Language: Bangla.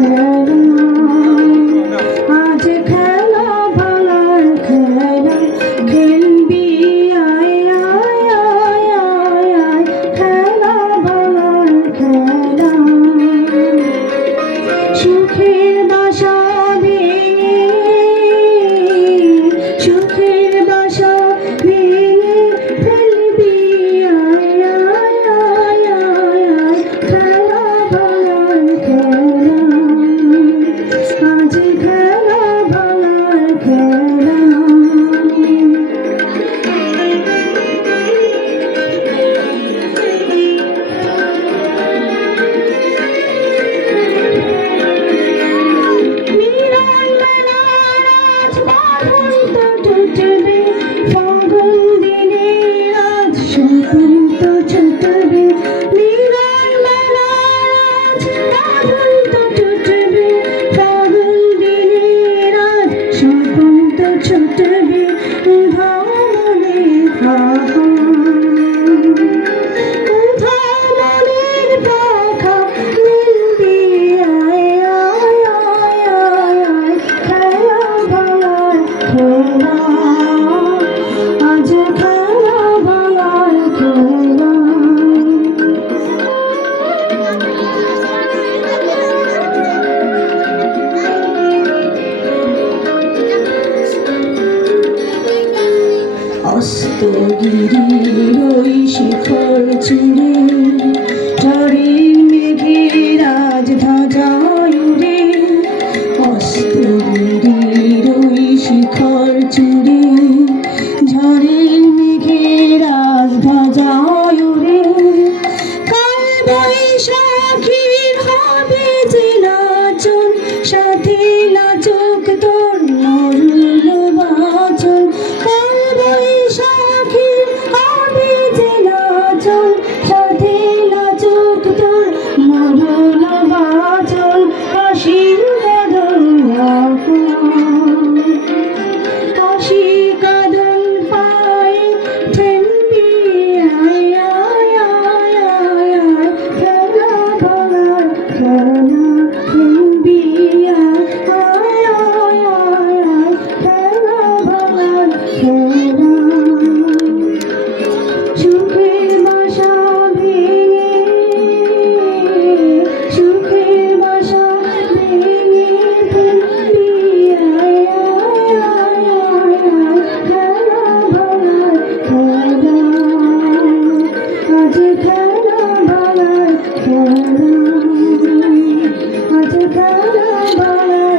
Thank you. ছোট গিরির শিখর ছিঁড়ে ঝড়ের মেঘে রাজ ধ্বজা উড়ে অস্ত গিরির শিখর চুড়ে ঝড়ের মেঘে রাজ ধ্বজা উড়ে। কাল বৈশাখীর হবে সাথে খেলা আজ খেলা